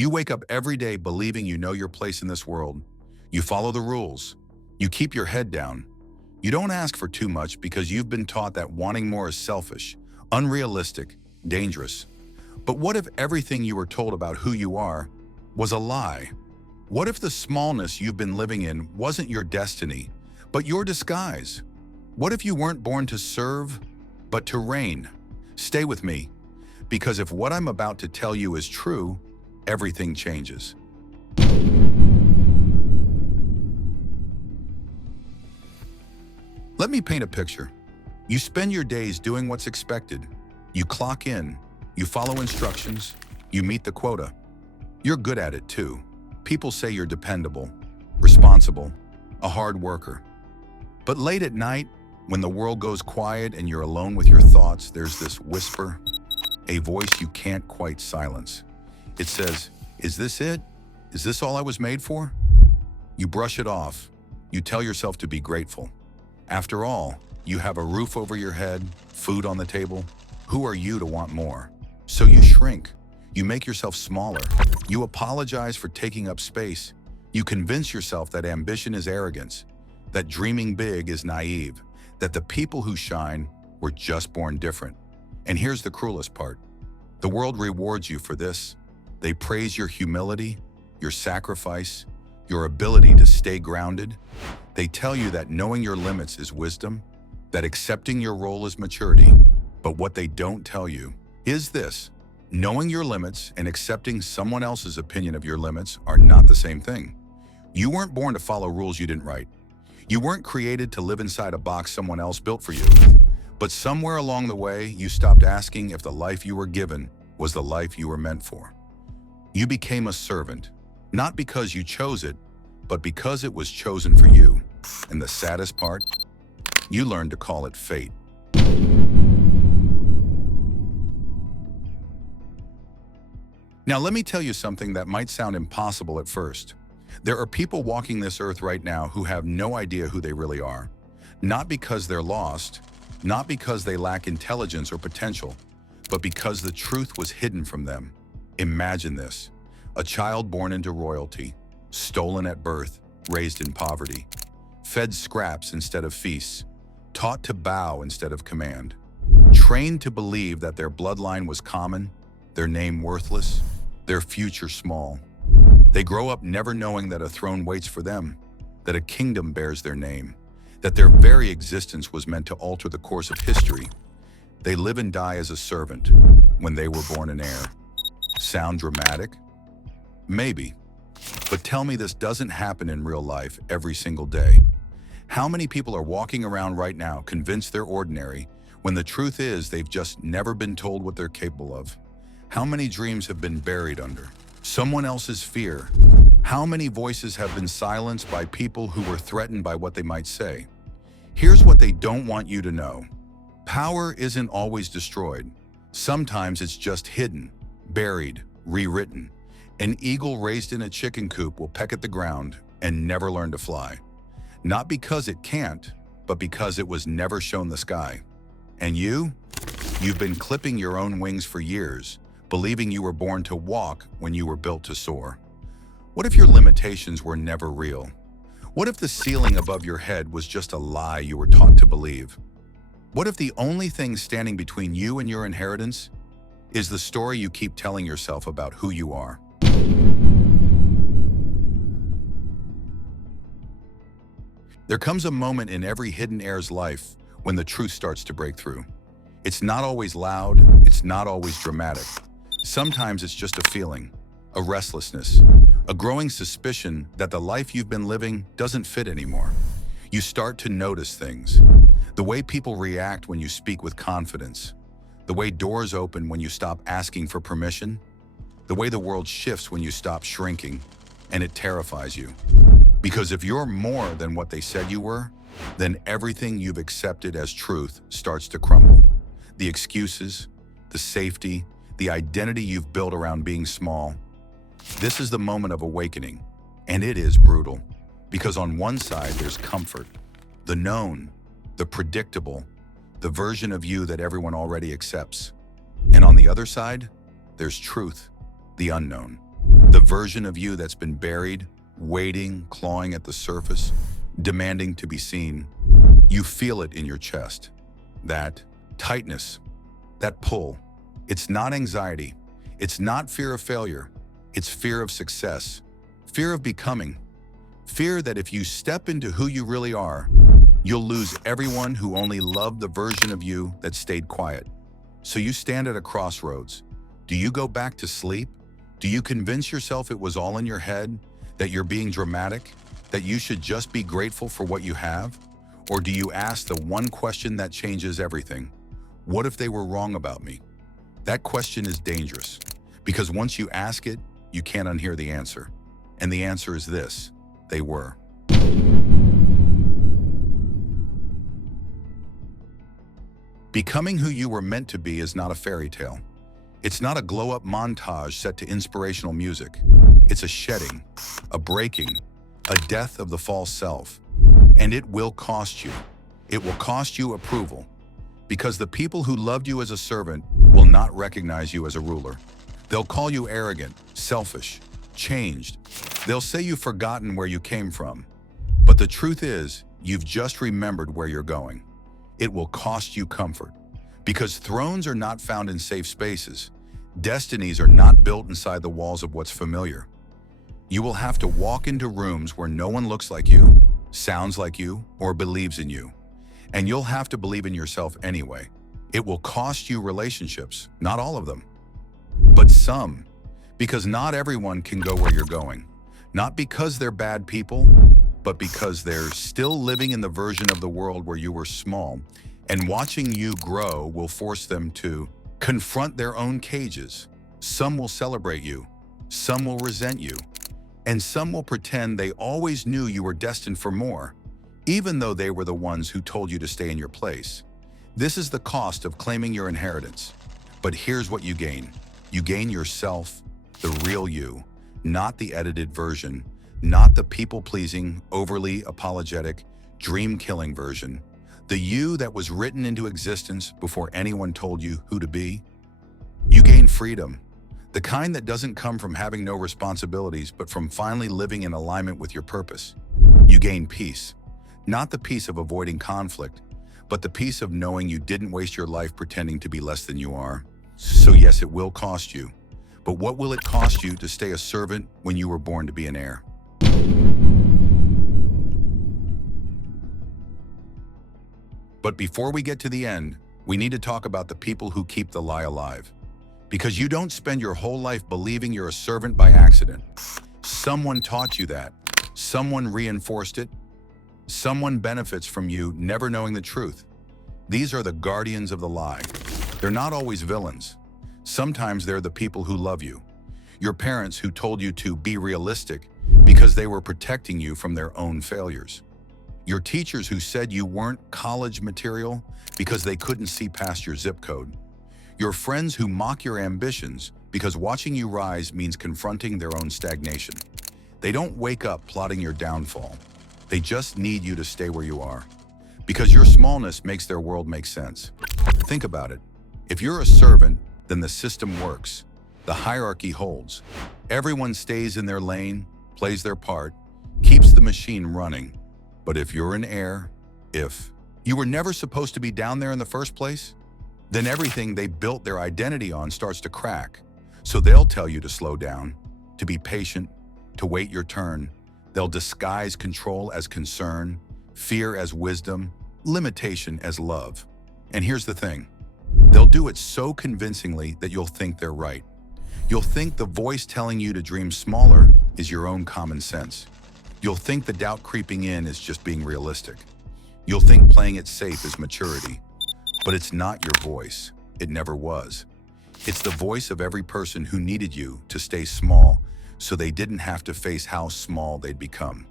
You wake up every day believing you know your place in this world. You follow the rules. You keep your head down. You don't ask for too much because you've been taught that wanting more is selfish, unrealistic, dangerous. But what if everything you were told about who you are was a lie? What if the smallness you've been living in wasn't your destiny, but your disguise? What if you weren't born to serve, but to reign? Stay with me, because if what I'm about to tell you is true, everything changes. Let me paint a picture. You spend your days doing what's expected. You clock in, you follow instructions, you meet the quota. You're good at it too. People say you're dependable, responsible, a hard worker. But late at night, when the world goes quiet and you're alone with your thoughts, there's this whisper, a voice you can't quite silence. It says, "Is this it? Is this all I was made for?" You brush it off. You tell yourself to be grateful. After all, you have a roof over your head, food on the table. Who are you to want more? So you shrink. You make yourself smaller. You apologize for taking up space. You convince yourself that ambition is arrogance, that dreaming big is naive, that the people who shine were just born different. And here's the cruelest part. The world rewards you for this. They praise your humility, your sacrifice, your ability to stay grounded. They tell you that knowing your limits is wisdom, that accepting your role is maturity. But what they don't tell you is this: knowing your limits and accepting someone else's opinion of your limits are not the same thing. You weren't born to follow rules you didn't write. You weren't created to live inside a box someone else built for you. But somewhere along the way, you stopped asking if the life you were given was the life you were meant for. You became a servant, not because you chose it, but because it was chosen for you. And the saddest part, you learned to call it fate. Now let me tell you something that might sound impossible at first. There are people walking this earth right now who have no idea who they really are. Not because they're lost, not because they lack intelligence or potential, but because the truth was hidden from them. Imagine this: a child born into royalty, stolen at birth, raised in poverty, fed scraps instead of feasts, taught to bow instead of command, trained to believe that their bloodline was common, their name worthless, their future small. They grow up never knowing that a throne waits for them, that a kingdom bears their name, that their very existence was meant to alter the course of history. They live and die as a servant when they were born an heir. Sound dramatic? Maybe. But tell me this doesn't happen in real life every single day. How many people are walking around right now convinced they're ordinary, when the truth is they've just never been told what they're capable of? How many dreams have been buried under someone else's fear? How many voices have been silenced by people who were threatened by what they might say? Here's what they don't want you to know. Power isn't always destroyed. Sometimes it's just hidden, buried, rewritten. An eagle raised in a chicken coop will peck at the ground and never learn to fly. Not because it can't, but because it was never shown the sky. And you've been clipping your own wings for years, believing you were born to walk when you were built to soar. What if your limitations were never real? What if the ceiling above your head was just a lie you were taught to believe? What if the only thing standing between you and your inheritance is the story you keep telling yourself about who you are? There comes a moment in every hidden heir's life when the truth starts to break through. It's not always loud, it's not always dramatic. Sometimes it's just a feeling, a restlessness, a growing suspicion that the life you've been living doesn't fit anymore. You start to notice things. The way people react when you speak with confidence. The way doors open when you stop asking for permission. The way the world shifts when you stop shrinking. And it terrifies you. Because if you're more than what they said you were, then everything you've accepted as truth starts to crumble. The excuses, the safety, the identity you've built around being small. This is the moment of awakening, and it is brutal. Because on one side, there's comfort, the known, the predictable, the version of you that everyone already accepts. And on the other side, there's truth, the unknown, The version of you that's been buried, waiting, clawing at the surface, demanding to be seen. You feel it in your chest. That tightness, that pull. It's not anxiety. It's not fear of failure. It's fear of success. Fear of becoming. Fear that if you step into who you really are, you'll lose everyone who only loved the version of you that stayed quiet. So you stand at a crossroads. Do you go back to sleep? Do you convince yourself it was all in your head, that you're being dramatic, that you should just be grateful for what you have? Or do you ask the one question that changes everything? What if they were wrong about me? That question is dangerous, because once you ask it, you can't unhear the answer. And the answer is this: they were. Becoming who you were meant to be is not a fairy tale. It's not a glow-up montage set to inspirational music. It's a shedding, a breaking, a death of the false self. And it will cost you. It will cost you approval, because the people who loved you as a servant will not recognize you as a ruler. They'll call you arrogant, selfish, changed. They'll say you've forgotten where you came from. But the truth is, you've just remembered where you're going. It will cost you comfort, because thrones are not found in safe spaces. Destinies are not built inside the walls of what's familiar. You will have to walk into rooms where no one looks like you, sounds like you, or believes in you. And you'll have to believe in yourself anyway. It will cost you relationships, not all of them, but some, because not everyone can go where you're going. Not because they're bad people, but because they're still living in the version of the world where you were small, and watching you grow will force them to confront their own cages. Some will celebrate you, some will resent you, and some will pretend they always knew you were destined for more, even though they were the ones who told you to stay in your place. This is the cost of claiming your inheritance. But here's what you gain. You gain yourself, the real you, not the edited version, not the people-pleasing, overly apologetic, dream-killing version. The you that was written into existence before anyone told you who to be. You gain freedom, the kind that doesn't come from having no responsibilities, but from finally living in alignment with your purpose. You gain peace, not the peace of avoiding conflict, but the peace of knowing you didn't waste your life pretending to be less than you are. So yes, it will cost you. But what will it cost you to stay a servant when you were born to be an heir? But before we get to the end, we need to talk about the people who keep the lie alive. Because you don't spend your whole life believing you're a servant by accident. Someone taught you that. Someone reinforced it. Someone benefits from you never knowing the truth. These are the guardians of the lie. They're not always villains. Sometimes they're the people who love you. Your parents who told you to be realistic because they were protecting you from their own failures. Your teachers who said you weren't college material because they couldn't see past your zip code. Your friends who mock your ambitions because watching you rise means confronting their own stagnation. They don't wake up plotting your downfall. They just need you to stay where you are. Because your smallness makes their world make sense. Think about it. If you're a servant, then the system works. The hierarchy holds. Everyone stays in their lane, plays their part, keeps the machine running. But if you're an heir, if you were never supposed to be down there in the first place, then everything they built their identity on starts to crack. So they'll tell you to slow down, to be patient, to wait your turn. They'll disguise control as concern, fear as wisdom, limitation as love. And here's the thing. They'll do it so convincingly that you'll think they're right. You'll think the voice telling you to dream smaller is your own common sense. You'll think the doubt creeping in is just being realistic. You'll think playing it safe is maturity. But it's not your voice. It never was. It's the voice of every person who needed you to stay small so they didn't have to face how small they'd become.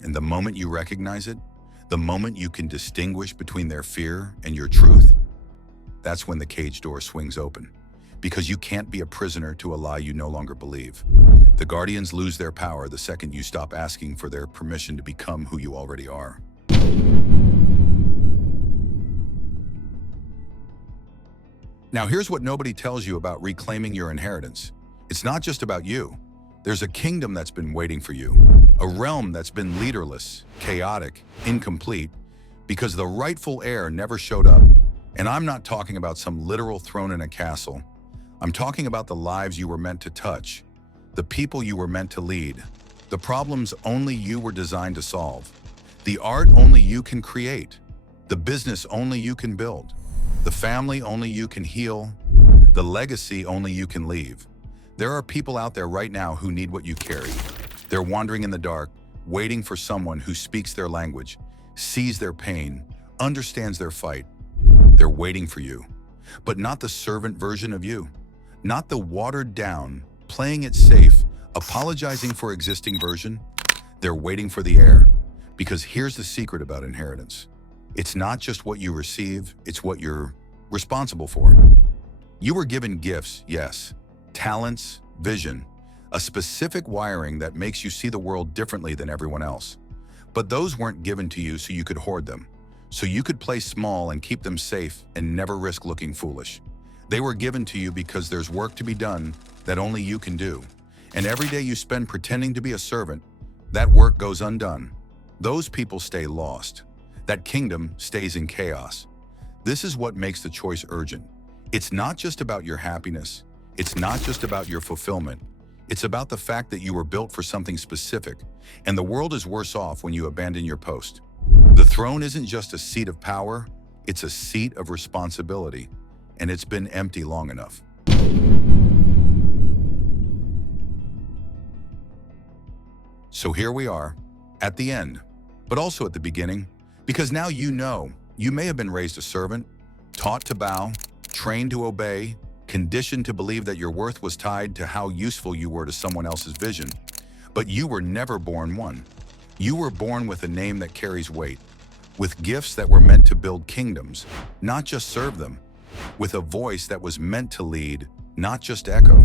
And the moment you recognize it, the moment you can distinguish between their fear and your truth, that's when the cage door swings open. Because you can't be a prisoner to a lie you no longer believe. The guardians lose their power the second you stop asking for their permission to become who you already are. Now here's what nobody tells you about reclaiming your inheritance. It's not just about you. There's a kingdom that's been waiting for you, a realm that's been leaderless, chaotic, incomplete, because the rightful heir never showed up. And I'm not talking about some literal throne in a castle. I'm talking about the lives you were meant to touch, the people you were meant to lead, the problems only you were designed to solve, the art only you can create, the business only you can build, the family only you can heal, the legacy only you can leave. There are people out there right now who need what you carry. They're wandering in the dark, waiting for someone who speaks their language, sees their pain, understands their fight. They're waiting for you, but not the servant version of you, not the watered down, playing it safe, apologizing for existing version. They're waiting for the heir, because here's the secret about inheritance. It's not just what you receive, it's what you're responsible for. You were given gifts, yes, talents, vision, a specific wiring that makes you see the world differently than everyone else. But those weren't given to you so you could hoard them, so you could play small and keep them safe and never risk looking foolish. They were given to you because there's work to be done that only you can do. And every day you spend pretending to be a servant, that work goes undone. Those people stay lost. That kingdom stays in chaos. This is what makes the choice urgent. It's not just about your happiness. It's not just about your fulfillment. It's about the fact that you were built for something specific, and the world is worse off when you abandon your post. The throne isn't just a seat of power, it's a seat of responsibility, and it's been empty long enough. So here we are, at the end, but also at the beginning, because now you know you may have been raised a servant, taught to bow, trained to obey, conditioned to believe that your worth was tied to how useful you were to someone else's vision. But you were never born one. You were born with a name that carries weight, with gifts that were meant to build kingdoms, not just serve them, with a voice that was meant to lead, not just echo.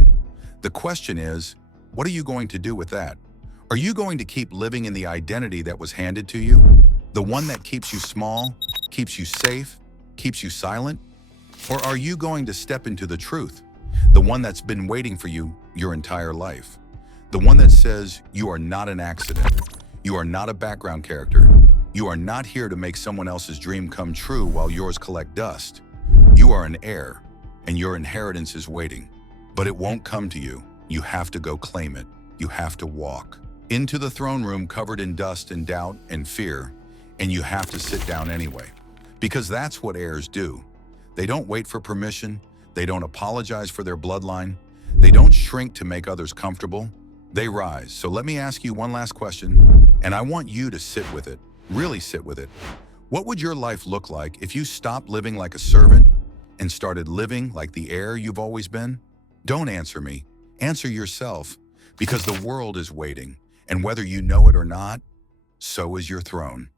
The question is, what are you going to do with that? Are you going to keep living in the identity that was handed to you? The one that keeps you small, keeps you safe, keeps you silent? Or are you going to step into the truth, the one that's been waiting for you your entire life? The one that says you are not an accident, you are not a background character, you are not here to make someone else's dream come true while yours collect dust. You are an heir, and your inheritance is waiting. But it won't come to you. You have to go claim it. You have to walk into the throne room covered in dust and doubt and fear, and you have to sit down anyway. Because that's what heirs do. They don't wait for permission. They don't apologize for their bloodline. They don't shrink to make others comfortable. They rise. So let me ask you one last question, and I want you to sit with it, really sit with it. What would your life look like if you stopped living like a servant and started living like the heir you've always been? Don't answer me. Answer yourself, because the world is waiting, and whether you know it or not, so is your throne.